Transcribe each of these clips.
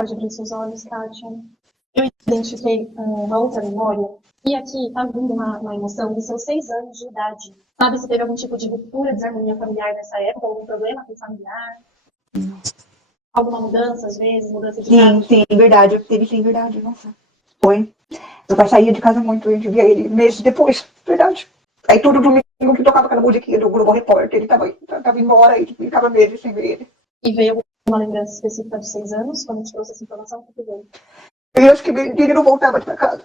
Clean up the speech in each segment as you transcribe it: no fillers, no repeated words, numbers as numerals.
Pode abrir seus olhos, Kátia. Eu identifiquei uma outra memória. E aqui está vindo uma emoção dos seus 6 anos de idade. Sabe se teve algum tipo de ruptura, desarmonia familiar nessa época, algum problema com o familiar? Alguma mudança, às vezes, mudança de casa? Sim, verdade. Teve sim, verdade. Nossa. Foi. Meu pai saía de casa muito, a gente via ele meses depois, verdade. Aí todo domingo que tocava aquela musiquinha do Globo Repórter, ele tava embora e ficava meses sem ver ele. E veio alguma lembrança específica dos 6 anos, quando te trouxe essa informação? O que veio? Eu acho que ele não voltava pra casa.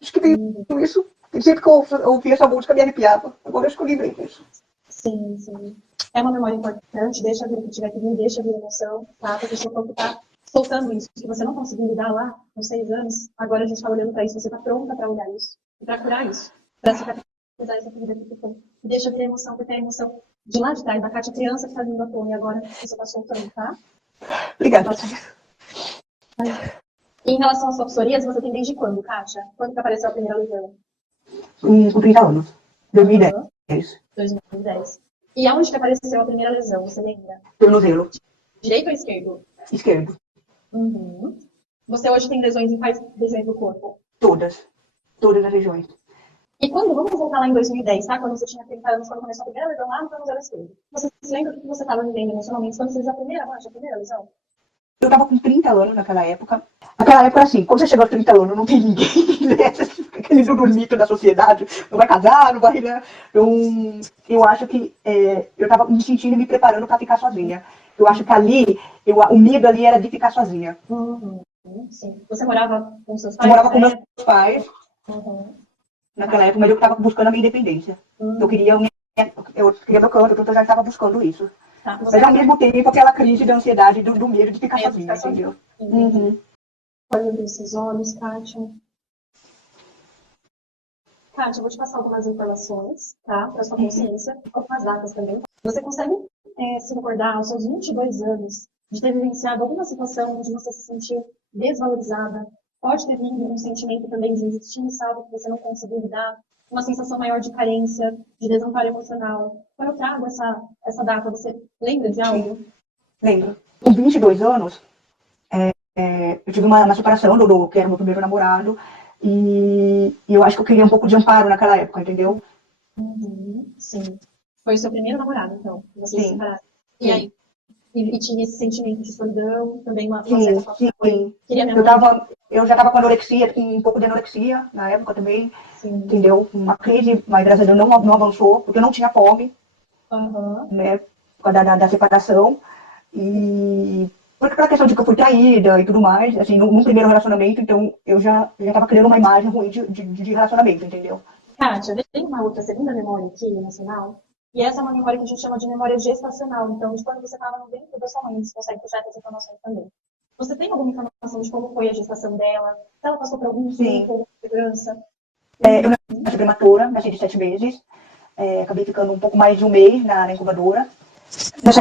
Acho que veio isso. E sempre que eu ouvia essa música, me arrepiava. Agora acho que eu lembrei disso. Sim, sim. É uma memória importante, deixa vir o que tiver que vir, deixa vir emoção, tá? Porque o seu corpo tá soltando isso, que você não conseguiu lidar lá com 6 anos, agora a gente tá olhando pra isso, você tá pronta pra olhar isso, e pra curar isso, pra cicatrizar essa ferida que ficou. E deixa vir a emoção, porque é a emoção de lá de trás, da Kátia criança que tá vindo à tona, e agora você tá soltando, tá? Obrigada. E em relação às sua psoríase, você tem desde quando, Kátia? Quando que apareceu a primeira lesão? Com 30 anos. 2010. 2010. E aonde que apareceu a primeira lesão, você lembra? Tornozelo. Direito ou esquerdo? Esquerdo. Uhum. Você hoje tem lesões em quais regiões do corpo? Todas. Todas as regiões. E quando, vamos voltar lá em 2010, tá? Quando você tinha 30 anos, quando começou a primeira lesão lá no tornozelo esquerdo. Você se lembra do que você estava vivendo emocionalmente quando você fez a primeira mancha, a primeira lesão? Eu tava com 30 anos naquela época. Naquela época, assim, quando você chega aos 30 anos, não tem ninguém, né? Aquele dormito da sociedade, não vai casar, não vai, né? Eu acho que eu tava me sentindo e me preparando pra ficar sozinha. Eu acho que ali, o medo ali era de ficar sozinha. Sim. Você morava com seus Eu pais? morava com meus pais naquela época, mas eu tava buscando a minha independência. Eu queria meu canto, então eu já estava buscando isso. Tá. Mas ao mesmo tempo, aquela crise de ansiedade, do medo de ficar sozinha, entendeu? Pode abrir seus olhos, Kátia. Kátia, eu vou te passar algumas informações, tá? Para sua consciência, algumas datas também. Você consegue se recordar aos seus 22 anos de ter vivenciado alguma situação onde você se sentiu desvalorizada? Pode ter vindo um sentimento também de injustiça, algo que você não conseguiu lidar, uma sensação maior de carência, de desamparo emocional. Quando eu trago essa data, você lembra de algo? Sim, lembro. Com 22 anos, eu tive uma separação do que era meu primeiro namorado, e eu acho que eu queria um pouco de amparo naquela época, entendeu? Sim. Foi o seu primeiro namorado, então, que você se separaram. E aí, e tinha esse sentimento de solidão, também uma certa falta de apoio. Eu já estava com anorexia, um pouco de anorexia na época também, entendeu? Uma crise, mas graças a Deus não avançou, porque eu não tinha fome, né? Por causa da separação. E porque pela questão de que eu fui traída e tudo mais, assim, num primeiro relacionamento, então eu já estava criando uma imagem ruim de relacionamento, entendeu? Kátia, tem uma outra segunda memória aqui, emocional, e essa é uma memória que a gente chama de memória gestacional, então, de quando você estava no ventre da sua mãe, você consegue puxar essas informações também. Você tem alguma informação de como foi a gestação dela? Se ela passou por algum tempo, alguma segurança? Eu nasci prematura, nasci de 7 meses, acabei ficando um pouco mais de um mês na incubadora.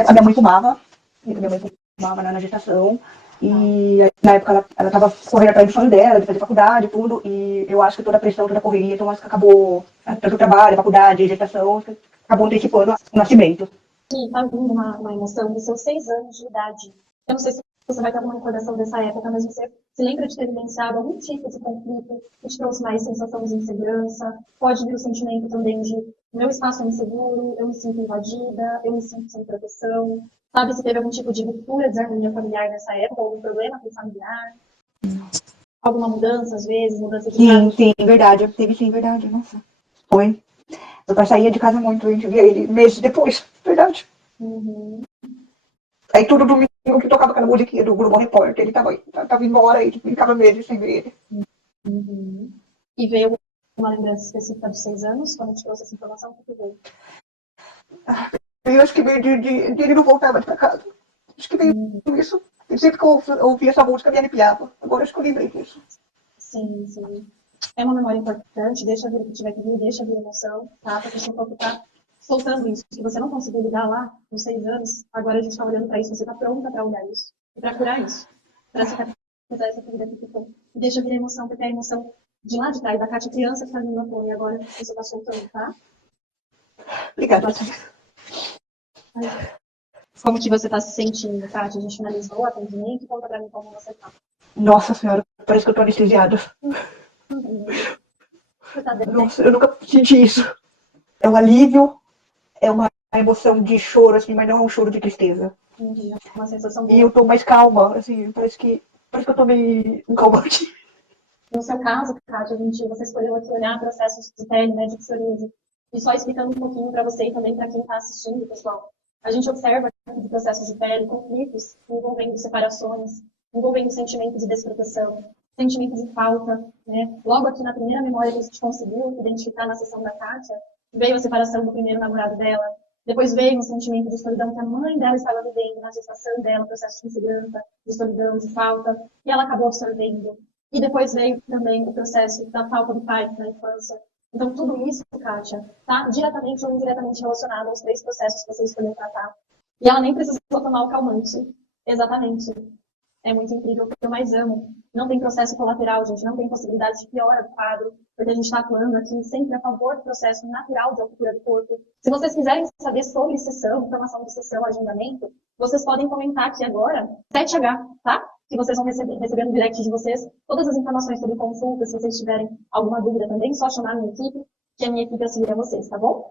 A minha mãe fumava na gestação, e na época ela estava correndo atrás do sonho dela, de fazer faculdade, tudo, e eu acho que toda a pressão, toda a correria, então acho que acabou, tanto o trabalho, a faculdade, a gestação, acabou antecipando o nascimento. E está vindo uma emoção dos seus 6 anos de idade. Eu não sei se você vai ter alguma recordação dessa época, mas você se lembra de ter vivenciado algum tipo de conflito que te trouxe mais sensação de insegurança? Pode vir o sentimento também de meu espaço é inseguro, eu me sinto invadida, eu me sinto sem proteção. Sabe se teve algum tipo de ruptura, desarmonia familiar nessa época, algum problema com o familiar? Alguma mudança, às vezes, mudança de casa? Sim, verdade. Teve sim, verdade. Nossa. Foi. Meu pai saía de casa muito, a gente via ele meses depois, verdade. Aí todo domingo que tocava aquela musiquinha do Globo Repórter, ele tava embora e ficava meses sem ver ele. E veio uma lembrança específica dos 6 anos, quando te trouxe essa informação, o que veio? Eu acho que veio de ele não voltar mais pra casa. Acho que veio isso. E sempre que eu ouvia essa música, me arrepiava. Agora acho que eu lembrei disso. Sim, sim. É uma memória importante, deixa vir o que tiver que vir, deixa vir emoção, tá? Porque o seu corpo tá soltando isso, que você não conseguiu lidar lá com 6 anos, agora a gente tá olhando pra isso, você tá pronta pra olhar isso, e pra curar isso, pra cicatrizar essa ferida que ficou. E deixa vir a emoção, porque é a emoção de lá de trás, da Kátia criança que tá vindo à tona, e agora você tá soltando, tá? Obrigada. Como que você tá se sentindo, Kátia? A gente finalizou o atendimento, conta pra mim como você tá. Nossa senhora, parece que eu tô anestesiada. Você tá bem? Nossa, eu nunca senti isso. É um alívio, é uma emoção de choro, assim, mas não é um choro de tristeza. Entendi. É uma sensação E boa. eu tô mais calma, assim, parece que eu tomei um calmante. No seu caso, Kátia, você escolheu aqui olhar processos de pele, né, de psoríase. E só explicando um pouquinho para você e também para quem está assistindo, pessoal. A gente observa aqui de processos de pele conflitos envolvendo separações, envolvendo sentimento de desproteção, sentimento de falta, né? Logo aqui na primeira memória que a gente conseguiu identificar na sessão da Kátia, veio a separação do primeiro namorado dela, depois veio um sentimento de solidão que a mãe dela estava vivendo na gestação dela, processo de insegurança, de solidão, de falta, e ela acabou absorvendo. E depois veio também o processo da falta do pai na infância. Então, tudo isso, Kátia, está diretamente ou indiretamente relacionado aos 3 processos que você escolheu tratar. E ela nem precisou tomar o calmante. Exatamente. É muito incrível, porque eu mais amo. Não tem processo colateral, gente, não tem possibilidade de piora do quadro, porque a gente está atuando aqui sempre a favor do processo natural de altura do corpo. Se vocês quiserem saber sobre sessão, informação de sessão, agendamento, vocês podem comentar aqui agora, 7H, tá? Que vocês vão receber no direct de vocês todas as informações sobre consulta, se vocês tiverem alguma dúvida também, só chamar a minha equipe, que a minha equipe auxilia vocês, tá bom?